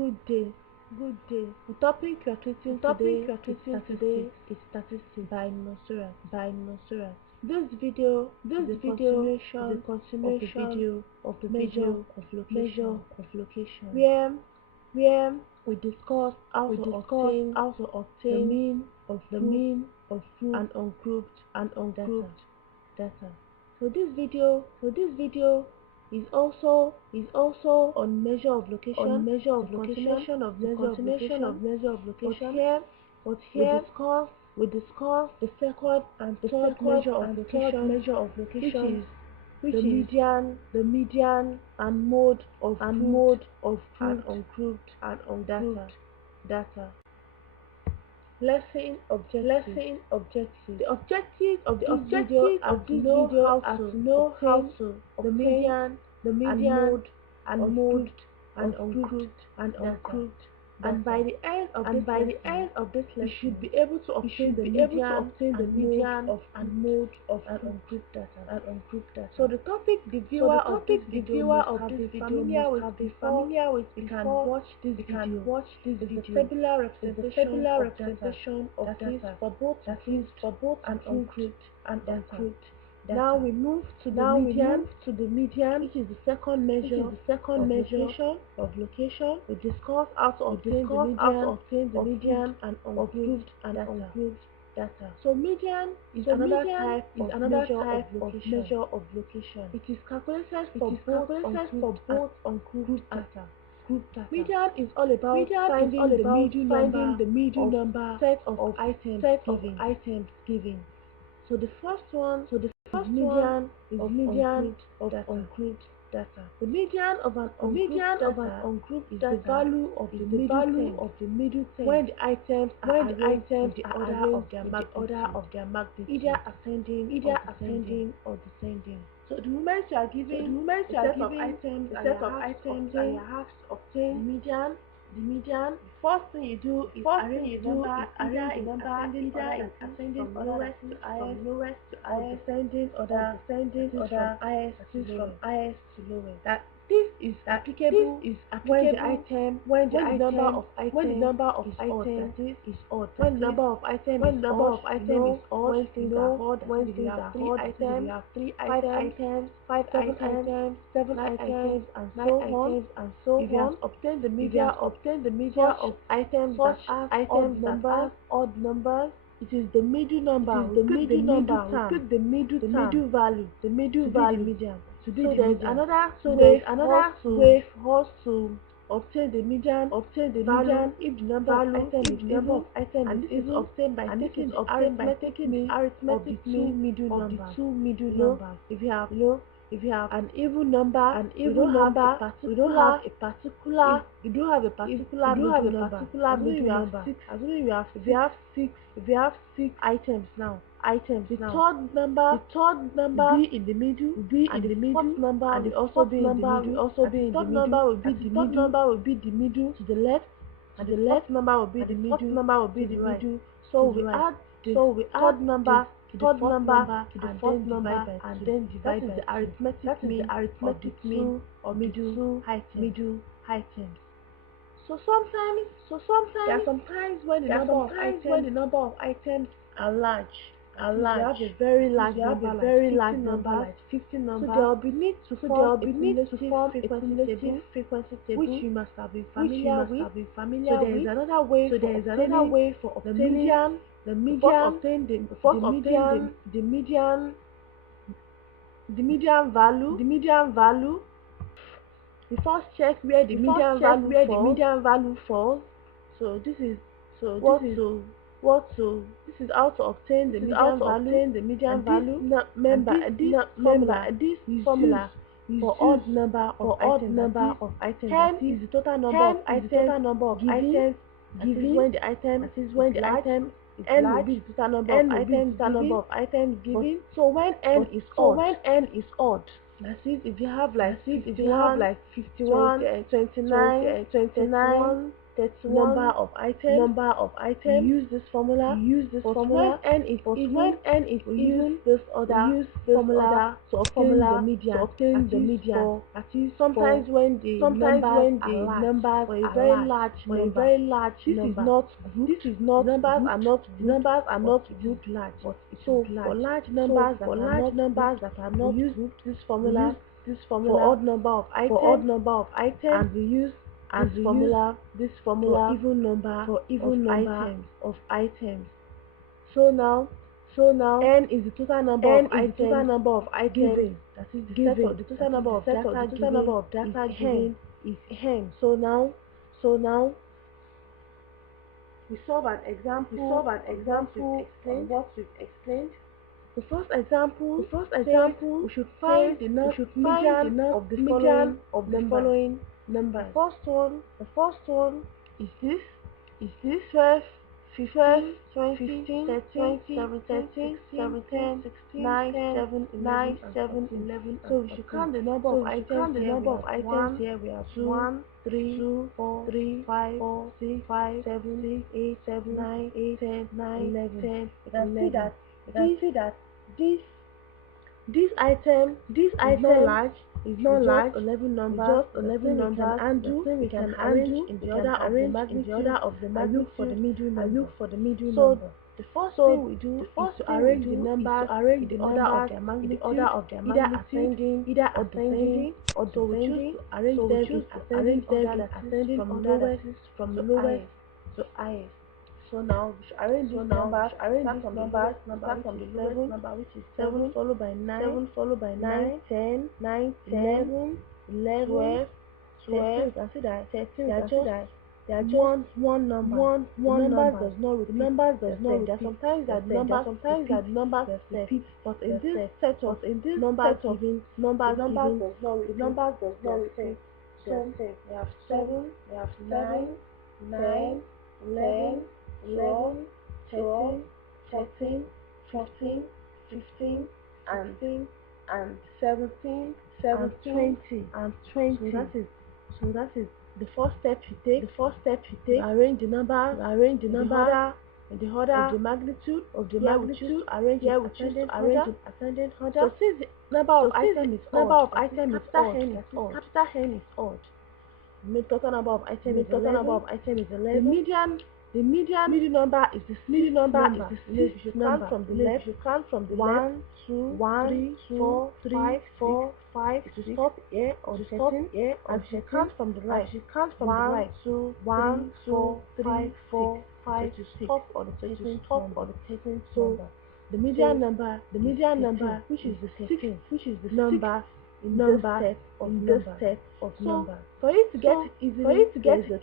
Good day. The topic you are treating today is statistics by Nusrat. This video is a continuation of the video of location, where we discuss how to obtain the mean of group and ungrouped data. So this video is also on measure of location, continuation of measure of location. But here we discuss the second and third measure of location, which is the median and mode of group and ungrouped data. Lesson objective. The objective of this video is to know how to obtain the median and mode and ungrouped. And by the end of this lesson, you should be able to obtain the median and mode of ungrouped data. So the topic the viewer of this video must be familiar with. You can watch this video. It's a tabular representation of data for both and ungrouped. Now we move to the median, which is the second measure of location. We discuss how to obtain the median and ungrouped data. So median is another type of measure of location. It is calculated for both ungrouped data. Median is all about finding the middle number set of items given. So the first one is median of ungrouped data. The median of an ungrouped data is the value of the middle term when the items are arranged in the order of their magnitude, either ascending or descending. So the moment you are given a set of items and you have to obtain the median, the first thing you do is arrange the number either in ascending order from lowest to highest, descending order from highest to lowest. That this is applicable when the number of items is odd. When the number of items is odd, when things are odd, when things are three items, 5 items, 7 items, and so on. If you have obtained the median of items such as odd numbers, it is the middle number. We pick the middle value, the median. So there is another way for us to obtain the median value if the number of items and this is obtained by taking the arithmetic mean of the two middle numbers. If you have an even number, we don't have a particular middle number. If you have six items now, the third number will be in the middle, and the fourth number will also be in the middle. The third number will be the middle to the left, and the left number will be the middle. So we add the third number to the fourth number and then divide by the arithmetic mean of middle items. So sometimes there are some times when the number of items are large. You have a very large number, like 15 numbers. So there will be need to form a cumulative frequency table, which you must have been familiar with. So there is another way for obtaining the median value. We first check where the median value falls. So this is how to obtain the median value. This formula for odd number of items. 10 is the total number of items given when the item is n will be the total number of items given. So when n is odd, that is, if you have like 51, 29, 31, number of items. You use this formula. When n is even, we use this other formula to obtain the median. That is sometimes when the numbers for a very large number. This is not numbers are not grouped large. But so for large numbers that are not grouped, this formula for odd number of items, and we use this formula for even number of items. So now n is the total number of items given. That is the total number of data given is n. So now we solve an example on what we've explained. The first example, we should find the median of the following numbers. The first one is this 12, 15, 13, 17, 10, 9, 7, 11. So we should count the number of items here. We have 1, 3, 4, 5, 6, 7, 8, 9, 10, 11. You can see that this item is not large, 11 numbers, we can undo in the order of the magnitude, and look for the middle number. The first thing we do is to arrange the numbers in the order of their magnitude, either ascending or descending. So we choose to arrange them in ascending from the lowest to highest. So now we should arrange these numbers. Start from the lowest number, which is 7, followed by 9, 10, 11, 12. You can see that 13. They are just one number. The numbers does not repeat. There are sometimes that numbers repeat, but in this set of numbers given, the numbers does not repeat. So we have 7, we have 9, 11, 13, 14, 15, and 17, and 20. So that is the first step you take. Arrange the number in the order of the magnitude. Here we choose to arrange in ascending order. So since the number of items is odd, capital N is odd. The total number of items is 11. The median middle number is the sixth number. You should count from the left. 1, 2, 3, 4, 5. You should stop here or the 13. And you should count from the right. 1, 2, 3, 4, 5. You stop or the 13th number. The median number, which is the sixth number in this set of numbers. For you to get it easily, there's a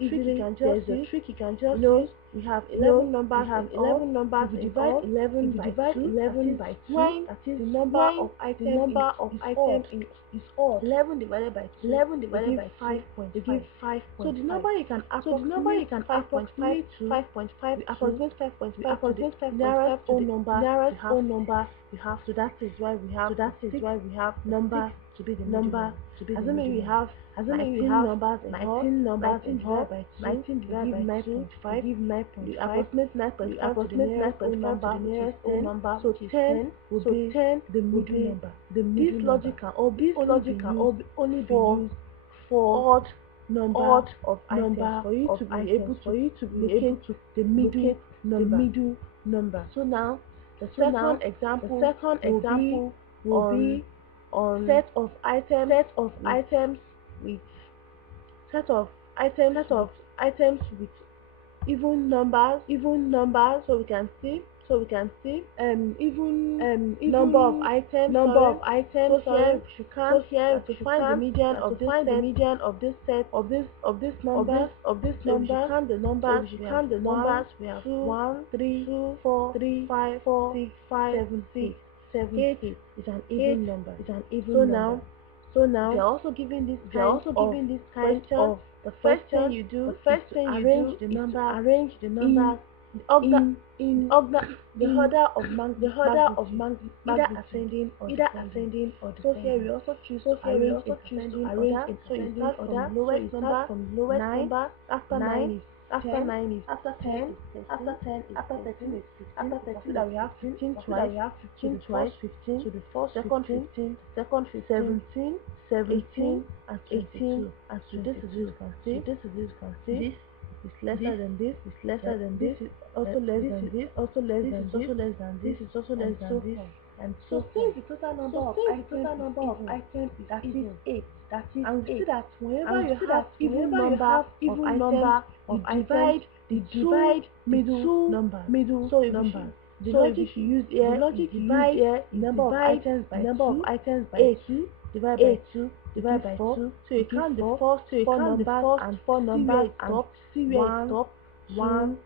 trick you can just use. We have 11 numbers. We divide 11 by 2. That is the number of items is odd. 11 divided by 2. 5 points. So the number you can approximate 5.5 to 5.5. We approximate 5.5 to the nearest whole number we have. So that is why we have number to be the number. Assuming we have 19 numbers in all, by 19 divided by 9.5, give 9.5. We approximate 9.5 to the nearest whole number, so 10 will be the middle number. This logic can only be used for odd number of items, for you to be able to the middle number. So now the second example will be on set of items with even numbers. So we can see even number of items. So here to find the median of this set of this number. We count the numbers. We have 1, 3, 4, 5, 6, 7, 8 is an even number. So now we are also given this kind of the first thing you do is to arrange the numbers in the order of magnitude, either ascending or descending. So here we also choose to arrange in ascending order. So you start from the lowest number. After 9 is After 9 is after 10. 10, After 10 is after 13 13. is 15, After 13 that we have 15 twice. we have 15 twice. 15, To the first second 15, second 15, 17, 18, and 18, 22. and So this is it you can see. this is it you can see. This is lesser than this. Is lesser than This this. is also less This than is this. also less This than is this. also less than This this. is also less And than so this. on. And So so since on. the total number So of since the items total number of items that is is even, 8. that is And we 8. see that whenever And you have even number of items, you divide the two middle So numbers. the So if logic you use the here, logic you you use divide here the is number of divide items by the number of 2, items by 8, 2, divide by 8, 2, divide by 4. 2, So you count the first so you four count the numbers first and four see where numbers it and stops. see where it 1, stops. 1,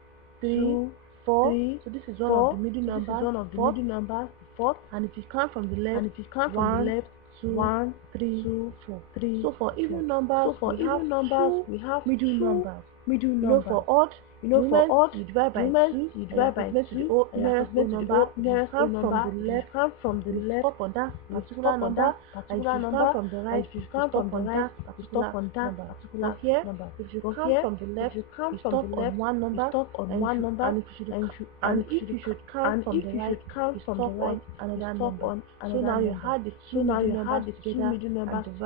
3, 2, 4. 3. So this is one four. of the middle So this is numbers. one of the Fourth. middle numbers. Fourth. And if you count from the left, And if you count from the 1, left, 2, 1, 3, 2, 4. 3. So for even 4. numbers, So for we have even numbers, two we have middle two numbers. middle You know, numbers. for odd, for odd, you divide by 2, you divide by 2, to the o nearest whole number. nearest whole number. From the left, Count from the left, stop on that you particular stop on number. that And if particular you number. count from the right, If you you count stop from the on right, that you stop particular on that number. particular But here, number. if you But count here, from the left, if you count you from stop the on left, one number. you stop on one number. And if you should count from the right, count you from stop the right, on another number. on So another now you number. add the So two now middle you numbers add the two together middle numbers and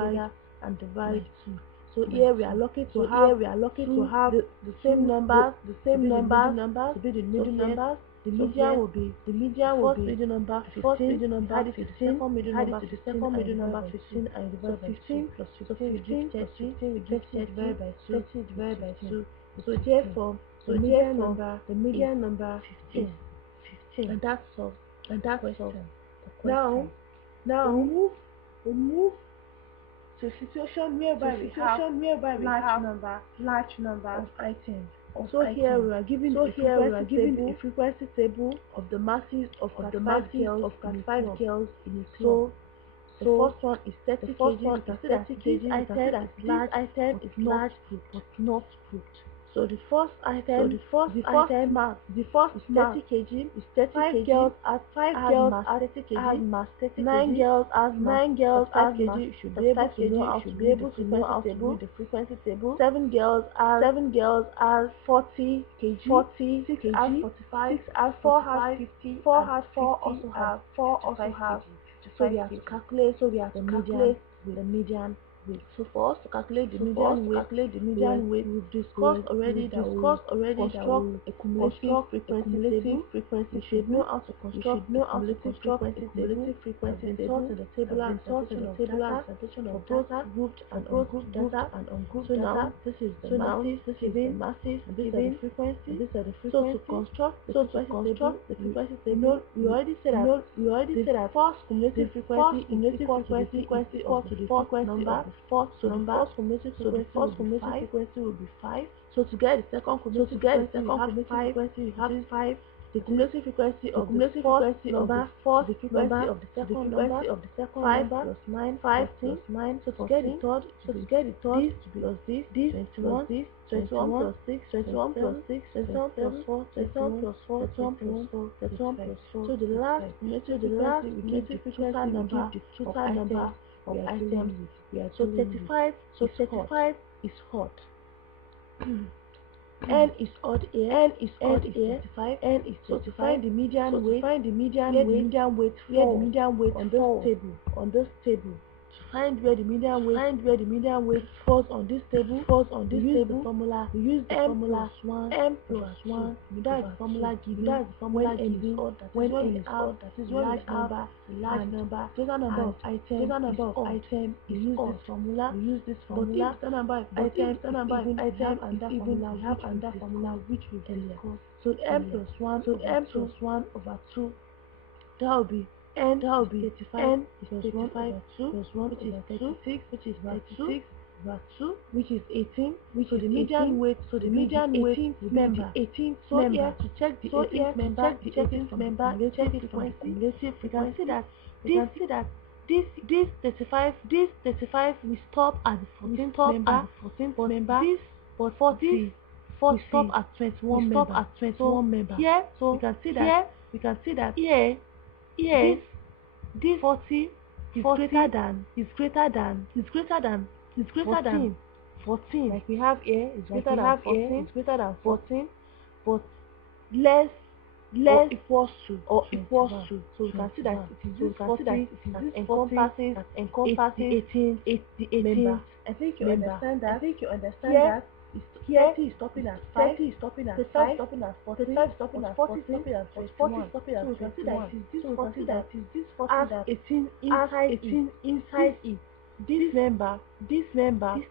and divide divide. 2. So by here we are 2. lucky to So have here we are lucky to have the same two- numbers, the same to be numbers, the middle numbers, to be the So middle here, numbers. The So median here, will be the median the will first be middle number the first 15, middle number add it to the 15, second middle add number it to the 15, second and middle divide number by 15, 2. and So divide by 15 2. plus So 15 we 15 give plus 30, 15 we give 30 divided by 2 30 divided by 2. So therefore, So the median number the median is number 15. is 15. And that's all. And that's Question. all. Now, Now we move to a situation whereby we have large number of items. So here we are given a frequency table of the masses of classified girls in a club. The first one is 30 kg. You can see that this item is large, but not grouped. So the first item, the first mass is 30 kg. Is 30 5 kg. girls mass 30 kg. mass 30 9 kg. girls as 9 girls 5 as kg. mass You should be able to know how to read the frequency table. 7 girls as 40 kg. 6 as 45. 6 as 4 has 50. 4 has 4 also have 55 kg. So we have to calculate the median weight. So for us to calculate the median weight, we've discussed already that we construct a cumulative frequency. You should know how to construct a cumulative frequency table in the tabular representation of data for both grouped and ungrouped data. So now this is the masses, and these are the frequency. So to construct the frequency table, we already said that the first cumulative frequency is equal to the frequency of the fourth number. So the first cumulative frequency will be 5. So to get the second cumulative frequency, you have 5. The cumulative frequency of the fourth number, the frequency of the second number, 5 plus 9, 5 plus 9. So to get the third, this plus this, 21 plus 6, 21 plus 6, 21 plus 4, 21 plus 4, 21 plus 4, 21 plus 4. So the last cumulative frequency, we give the total number of items. So 35 is hot. N is odd here. N is 35. N is 35. So to find the median weight, where the median weight on this table. To find where the median weight falls on this table, we use the formula. We use the formula M plus 1. That's the formula given when N is odd. That is when we have a large number. Total number of items is odd. We use this formula. But if the number of items is even, we have another formula which we discussed. So M plus 1 over 2. That will be N. That will be 35. N is 35 plus 1 which is 36, which is 36 over 2, which is 18. So the median weight. So the median weight will be the 18th member. Here to check the 18th member, check it from the cumulative frequency. We can see that this 35 we stop at the 14th member. But 40 we stop at 21 member. Here, so we can see that here this 40 is greater than 14. 14, like we have here, is greater than 14, but less or equals to or 21. equals to So we can see that 21. it is So we this can 40 see that that it is this 40 encompasses that encompasses the 18th member. I think you member. understand that. I think you understand Here, that. here 30 is stopping at 5, 30 is stopping at 35 5, stopping at 14, 35 stopping at 40 14, stopping at 40 21. stopping at So we can see that 21. it is this So we 40 can see that that is this 40 has that 18 has inside 18 it. inside it. This member, This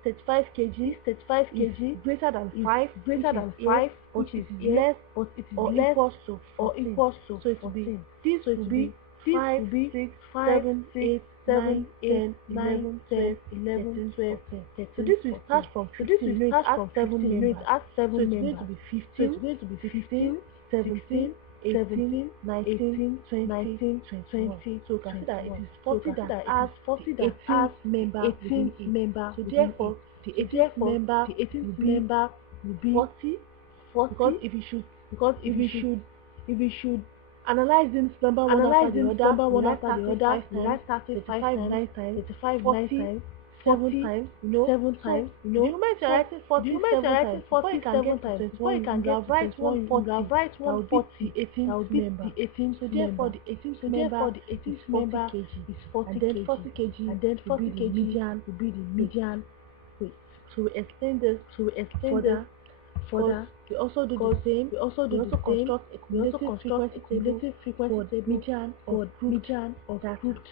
35 kg, this 35 is kg greater than is 5, greater which than is 5, but which it is is less, but it is or less equals to or 14. equals to So it will 14. be this This will will be be 5, 6, 7, 8, 9, 10, 11, 12, 11, 12, 13. So this will start from 15. You know it has 7 members. So it's going to be 15. So it's going to be 15, 17, 18, 19, 20, 20. So you can see that it is 40 that has 18 member. So therefore, the 18th member will be 40. Because if you should analyze this number one after the other, we write 35 9 times, 7 times, the moment you're writing 40 7 times, before you can get to 21, you have write 140, that will be the 18th member. So therefore, the 18th member is 40 kg, and then 40 kg, will be the median weight. So we extend this further. We also do the same. We also construct a cumulative frequency table median for median of grouped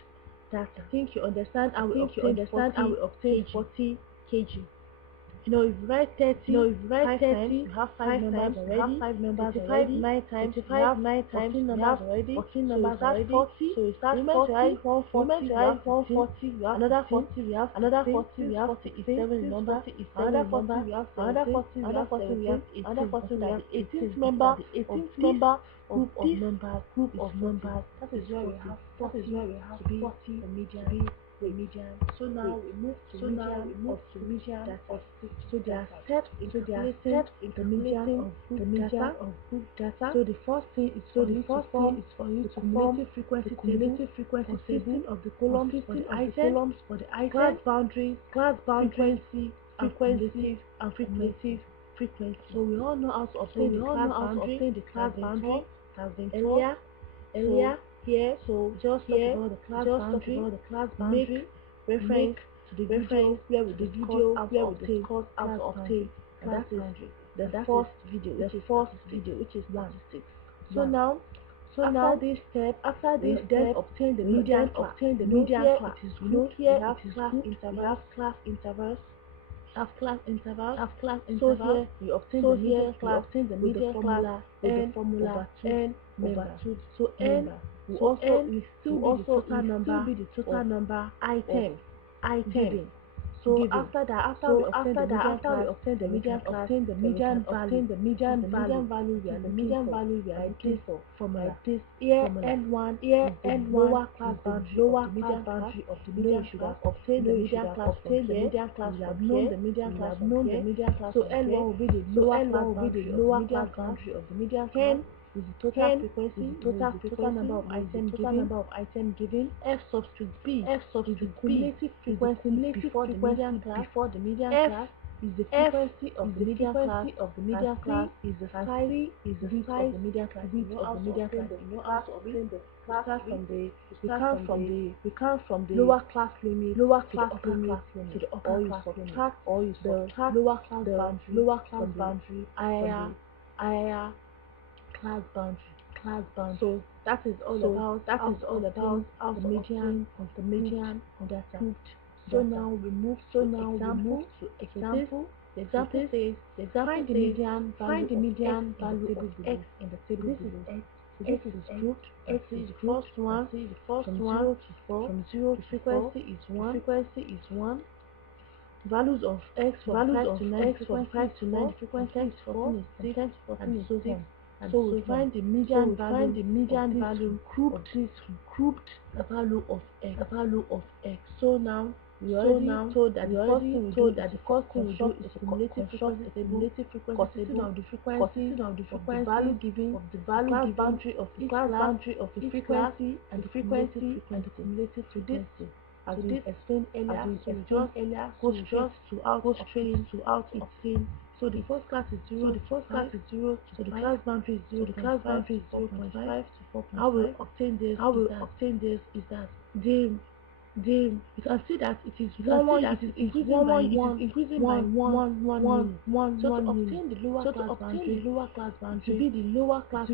data. I think you understand how we obtain 40 kg. You know, if you write 30, times, you have 5 members already. 35 9 times, you have 14 numbers already. So you start 40. So you start 40. 140, you have 140. You have another 40. We have another 40. We have 40 is 7 number. Another 40. We have another 40. Another 40. We have 18. Another 40. We have 18th member. The 18th member group of members. That is where we have 40 to be the median. So now we move to median of 6. So there are steps in calculating the median of group data. So the first thing is for you to form the cumulative frequency table consisting of the columns for the items, class boundaries, frequency, and cumulative frequency. So we all know how to obtain the class boundary. Has been taught earlier here. So just talk about the class boundary. Reference to the video where we discuss how to obtain class boundary. The first video, which is 1. So now, after this step, we then obtain the median class. It is grouped. We have class intervals. So here we obtain the median class with the formula n over 2. So n will still be the total number items given. So after we obtain the median class, the median value we are looking for formula. Here n1 is the lower class boundary of the median class. You should have obtained the median class from here. You have known the median class from here. So n1 will be the lower class boundary of the median class. Is the total frequency, total number of items given. F subscript B is the cumulative frequency before the median class. F is the frequency of the median class. Is the size of the median class. You know how to obtain the class limit. We count from the lower class limit to the upper class limit. Or you subtract the lower class boundary higher class boundary. So that is all about how the median data. So now we move to example. The example says find the median value of x in the table below. So this is grouped. X is the first one from 0 to 4. From 0 to frequency is 1. Values of x from 5 to 9, frequency is 4, 10 to 14 is 6, and so we find the median value grouped value of x. So now we already told that the first thing we do is to cumulative frequency table consisting of the frequency of the value given, of the class boundary of the frequency and the cumulative frequency. as So we this explained earlier. we So we explained just earlier. go So we straight just to out go of straight it. to out of it. So the first class is 0 So the to first class 5. is 0 to So the 5. class boundary is So the class 0.5 boundary is to 4.5. 0.5 to 4.5. How we obtain this How is we that obtain this is that the you can see that it is increasing by one one. So to unit. obtain the lower So class to obtain boundary, the lower class boundary, to be the lower class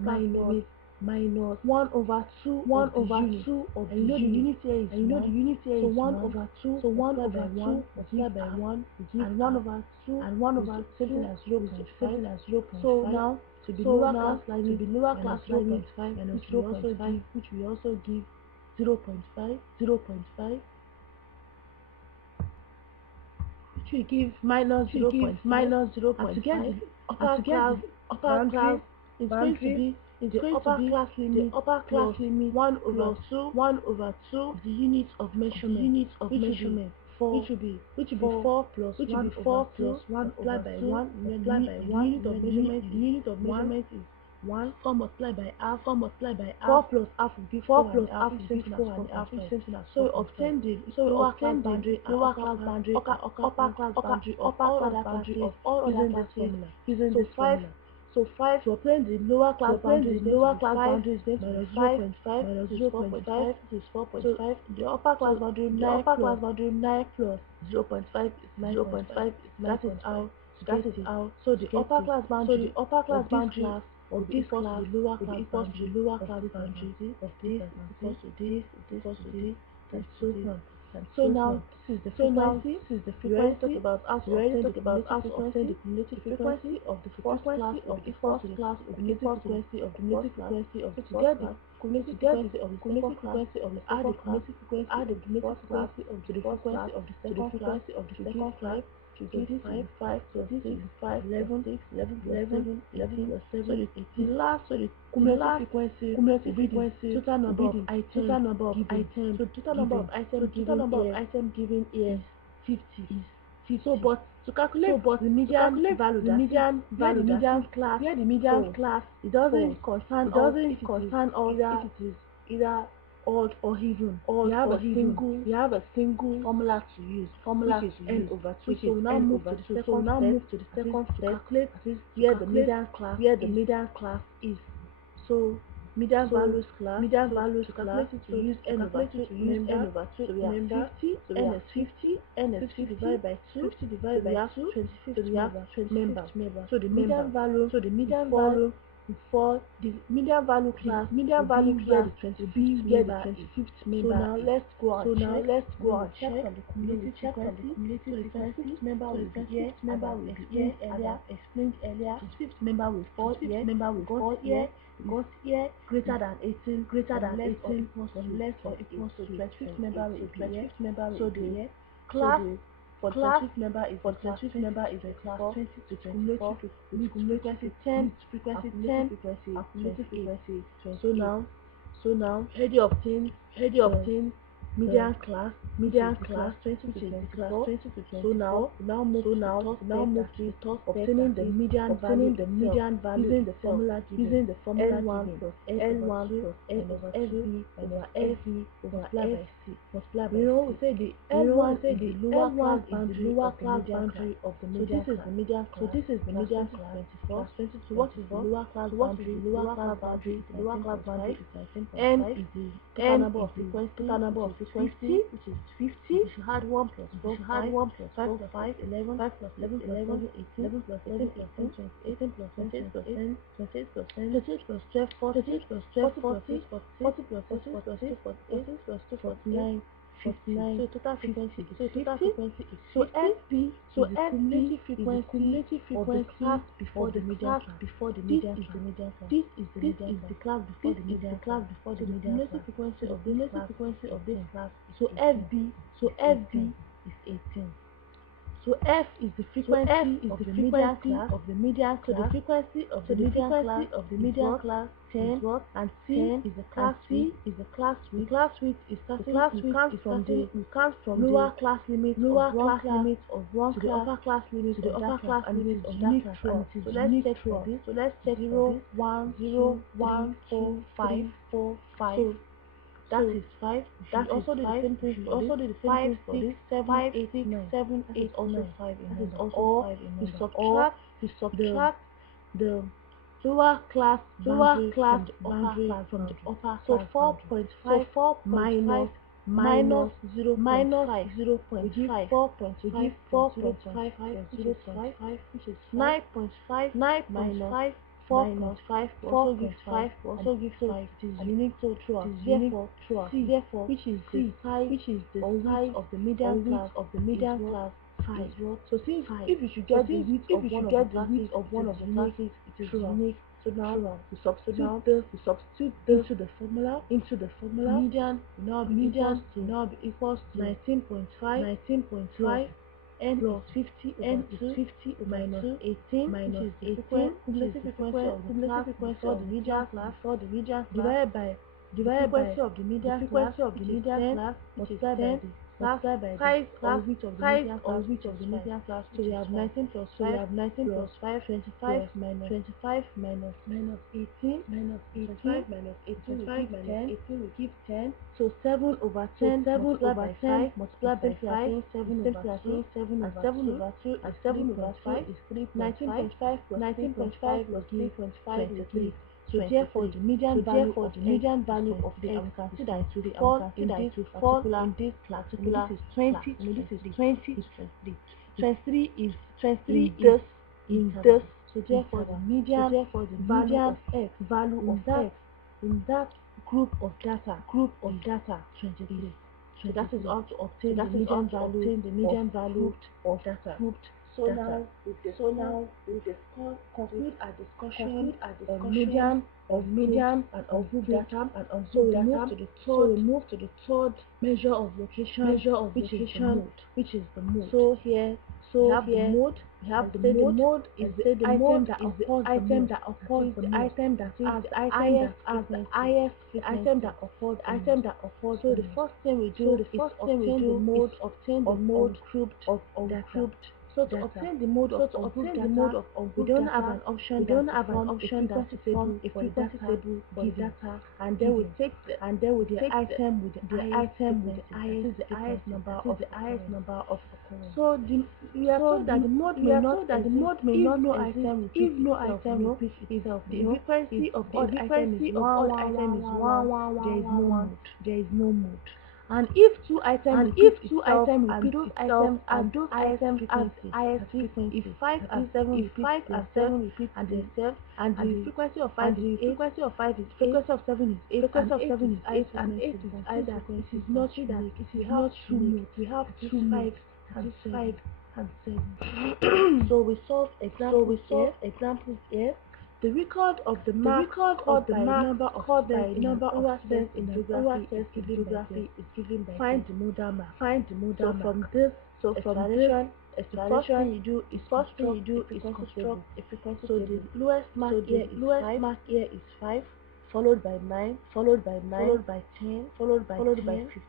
minus minus 1 over 2 1 of the over unit. 2 of And you know the unit. unit here is And you know the 1. unit here So is 1 1. over 2 So 1 multiplied by over 1 2 multiplied by 1 and 1 over 2 and 1 is over something 2 as is something 0.5. as 0.5. So now to be so lower now class line to be lower class line 0.5 minus which we also give 0.5 which we give minus 0.5 and to get the upper class boundary is going to be the upper class limit 1 over 2 the unit of measurement which will be 4 plus 1 over 2 multiplied by 1 the unit of measurement is 1 4 multiplied by half 4 plus half will give 4 plus half will give 4 and a half is same as 4.5. So obtain the lower class boundary and upper class boundary of all other classes using this formula. So 5 to obtain the lower class boundary is going to be 5 minus 0.5 is 4.5. So the upper class boundary 9 plus 0.5 is 9.5. That is how. So the upper class boundary of this class will be equal to the lower class boundary of this equals to this equals to this and so on. So now this is the frequency. We already talked about how to obtain the cumulative frequency of the first class of the first class of the cumulative frequency of the first class. So to get the cumulative frequency of the second class, add the cumulative frequency of the first class to the frequency of the second class to give 5. To give 5 plus 6 11 11 plus 7 18. So the cumulative frequency will be the total number of items. So total number of items given here is 50. So but to calculate the median value class, it doesn't concern us if it is either odd or even. We have a single formula to use, which is n over 2. So we now move to the second step to calculate where the median class is. So median values class to calculate it to use n over 2. Remember, so we have 50, n is 50 divided by 2, so we have 25th member. So the median value for the median value class will be where the 25th member. So now let's go and check on the cumulative frequency. So the 25th member will be here, as I explained earlier. The 25th member will fall here. Because here greater than 18 less or equals to 25th member will be here. So the class for the 25th member is the class 20 to 24 with frequency 10 and cumulative frequency 28. So now already obtained median class 20 to 24. So now move to the third step, obtaining the median value using the formula given L1 plus L1 plus N over FV over FV multiplied by C. You know, we say the L1 is the lower class boundary of the median class. So this is the median class 24. So what is the lower class boundary? The lower class boundary is 10.5. N is the total number of frequency, which is 50. You should add 1 plus 4, 5 plus 5, 11 plus 11 plus 7, 18 plus 7, 18 plus 10, 28 plus 10, 28 plus 12, 40 plus 12, 40 plus 6, 46 plus 2, 49. 59. So total frequency is 50. So FP is the cumulative frequency of the class before the median class. This is the class before the median class. So the cumulative frequency of this class. So FB is 18. So F is the frequency of the median class. So the frequency of the median class 10, and C is the class width. The class width is starting. We count from the lower class limit of one class to the upper class limit of that class, and it is unique throughout. So let's check for this. 0, 1, 2, 3, 4, 5. So That is 5. That is also do the same thing for this. also do the same 5, thing for 6, this. 7, 5, 8, 6, 9. 7, That 8, is also 9. 5 in That number. is also Or 5 in you number. subtract the lower class boundary from the upper So class 4.5 minus minus 0.5 we give 4.5 which is 5, which is 9.5 minus 4.5 also gives 5 also gives 5. It is And unique throughout. therefore C, therefore which is C, the size which is the or width size of the median or width class of the median is class 5. is what? So since 5. if you should So get the since width if of you one should of get the the width classes, of one of the classes, it is throughout. unique. So now we substitute into the formula median will now be equals to 19.5 n plus is 50 n over is 2 50 over minus 2 18 minus which is the 18 cumulative frequency of the class before the median class divided by the frequency of the the median frequency class of the which is median 10 class which is multiplied by 10 the class size or width of the median class width of the median class, so we have 19 plus 5 so we have 19 plus 5 25 plus minus 25 minus 18 25 minus 18 will give 10 will give 10. so 7 over 10 multiplied by 5 multiplied by 5 7 is over 2 7 and over 7 2 over 2 and is 7 over 2 3.5 is 3.5. 19.5 plus 3.5 plus will give 3.5 will 23 give so therefore the median value of the median x value is of 23 x and we can is see that it 23 will and we fall can see in that this it will fall particular in this class particular this is class. 20 This is 20 is 23. 23 is 23 in this in interval. this So therefore the interval. median value of x value in of that x in that group of data is 23. so that is how to obtain that the is how median to value obtain the median value of data. So data. now with the conclude our discussion on median of median and of unproved data data. and So unproved we data. move to the third measure of location, which is the mode. So here we have the mode. We have the mode is the item that occurs the item that has the highest frequency. So the first thing we do is obtain the mode of ungrouped data. So to obtain the mode of ungrouped data, we don't have an option that form a frequency table for the data, and then we take the item with the highest number of occurrence. So we are told that the mode may not exist if no item repeats itself. The frequency of odd item is 1, there is no mode. And if two items repeat itself and those items have highest frequency, if 5 and 7 repeat themselves, and the frequency of 5 is 8, frequency of 7 is 8, and 8 is either it is not unique, we have two modes, we have two modes, 5 and 7. So we solve examples here. The record of the mark called by number of cells in geography is given by find the modal mark. So from this explanation, the first thing you do is construct a frequency table. The lowest mark here is 5, followed by 9, followed by 10, followed by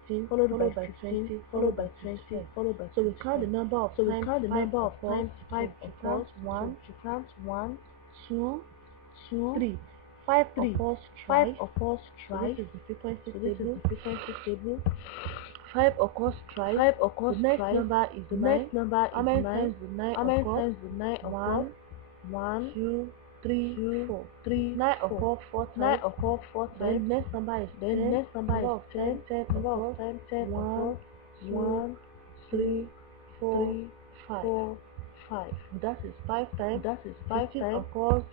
15, followed by 20, followed by 20, followed by 20. So we count the number of times 5 occurs 1, 2, 3. 5 occurs twice. So this is the frequency table. 5 occurs twice. The next number is 9. How many times the 9 occurs? 1, 2, 3, 4. 9 occurs 4 times. Then next number is 10. Number of 10 occurs 1, 2, 3, 4, 5. That is 5 times.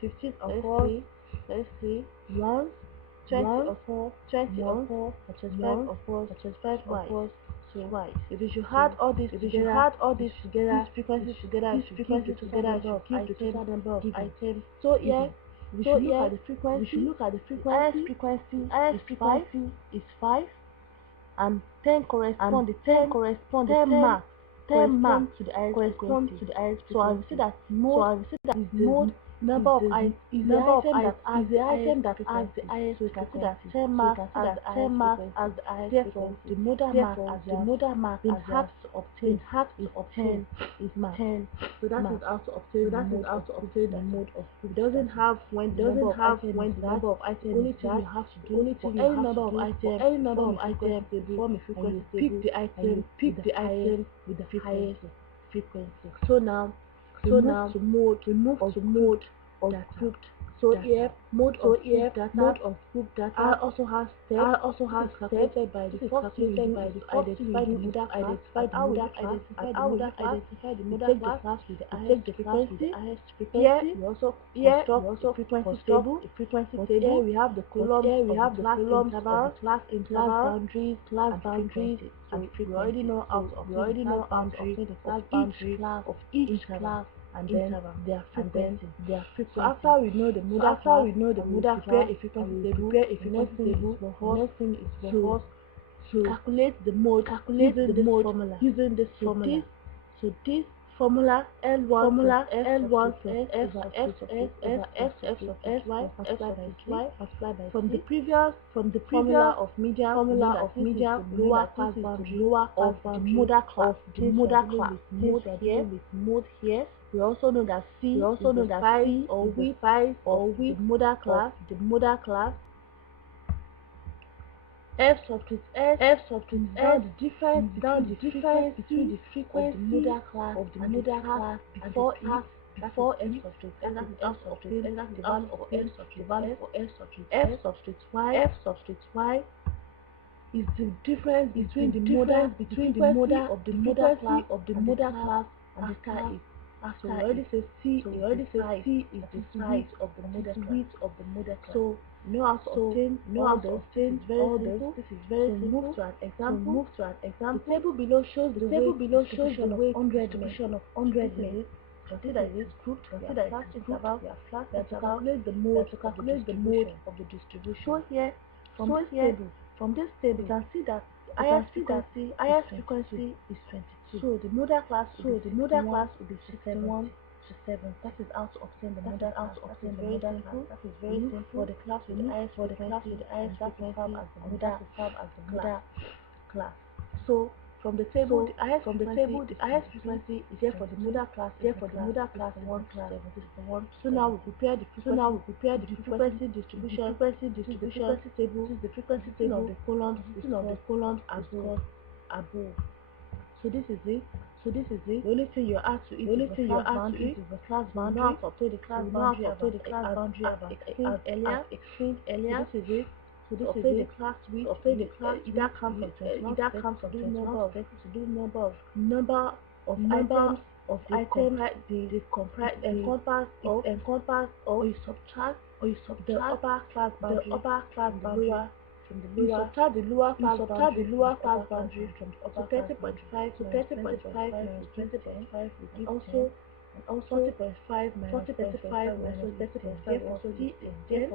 15 occurs. Let's see. 1, 20 occurs. 25 occurs twice. If you should add all this together, these frequencies together, give the total number of items. So here, we should look at the frequency. The highest frequency is 5, and 10 correspond. The 10 correspond to the highest frequency. So I will say that mode number of items is the item that has the highest frequency. So you can see that 10 marks as the highest frequency. The modal mark been hard to obtain is 10. So that is how to obtain the mode of group. It doesn't have when the number of items only thing you have to do for any number of items form a frequency table, pick the item with the highest frequency. So now we move to mode of group. So here mode of group data also has steps calculated by the first thing you do is identify the modal class with the highest frequency. Here we also construct a frequency table. We have the columns of the class boundaries, and we already know how to obtain the class boundary of each class and then their frequency. So after we know the modal class, prepare a frequency table. The next thing is for us to calculate the mode using this formula. So this formula L1 plus F of S of S y multiplied by from the previous formula of median lower class boundary of the modal class. With mode here. We also know that C is the size or width of the modal class. F substitute S. Now the difference between the frequency of the modal class before S substitute S the value of S substitute Y is the difference between the modal of the modal class and the class. So we already say C is the size of the modal class. So you know how to obtain all those. This is very simple. Move to an example. The table below shows the weight distribution of 100 men. Consider this group. We are to calculate the mode of the distribution. So here from this table, you can see that the highest frequency is 22. So the modal class will be 61 to 7. That is how to obtain the modal class. That is very simple. For the class with the highest frequency, as the modal class. So from the table, the highest frequency is here for the modal class. For the modal class 1 class 71. So now we prepare the frequency distribution table. This is the frequency table of the columns as well above. So this is it. The only thing you have to is the class boundary. Now to obtain the class boundary as explained earlier. So this is it. Obtain the class width. Either comes from 21 to do number of items they encompass or you subtract the upper class boundary from the lower. Subtract the lower class boundary from the upper. So 30.5 minus 20.5 will give 10. Also 40.5 minus 30.5 therefore C is 10.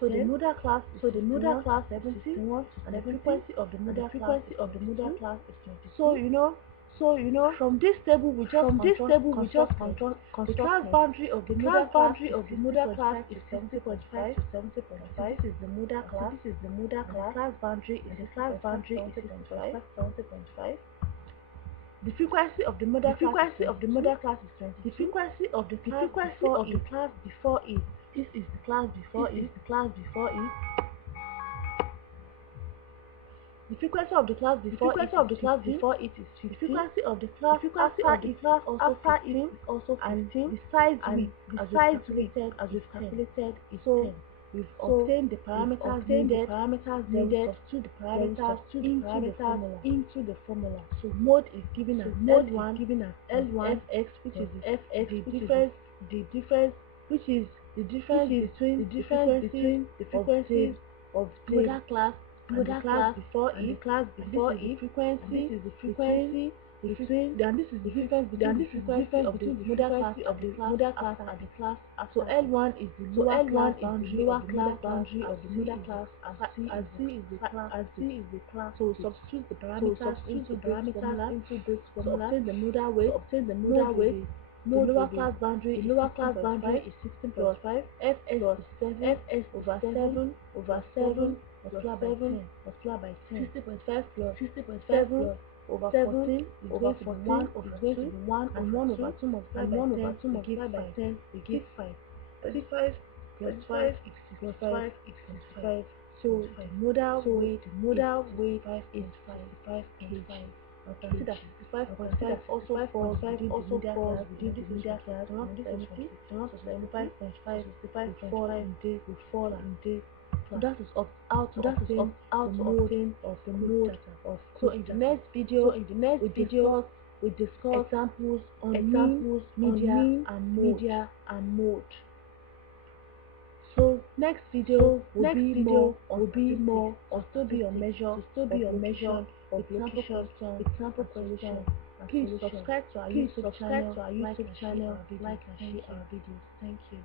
So the modal class is 71 and the frequency of the modal class is 22. So you know from this table we just construct the class boundary of the modal class is 70.5 to 70.5. This is the modal class. The class boundary is 70.5. The frequency of the modal class is 20. The frequency of the class before it. This is the class before it. The frequency of the class before it is 50. The frequency of the class after it is also 15. The size as we've calculated is 10. We've obtained the parameters needed. Then we substitute the parameters into the formula. So mode is given as L1, Fx, which is the difference between the frequencies of the modal class before it. Frequency. This is the frequency between. Then this is the difference between the frequency of the modal class and the class. So L1 is the lower class boundary of the modal class, as C is the class. So substitute the parameters into this formula. To obtain the modal weight. The lower class boundary is 16.5 fs is 7 over 7 multiplied by 10 60.5 plus 7 over 14 is going to be 1 over 2 and 1 over 2 multiplied by 10 we give 5. 35 plus 5 is 65. So the modal weight is 65 kg. You can see that 65.5 also falls within the media class. The ones of 75.5 would fall in day. So that is how to obtain the mode of. So in the next video, we discuss examples on mean, media, and mode. So next video will be more on measure of location with sample question. Please subscribe to our YouTube channel, like and share our videos. Thank you.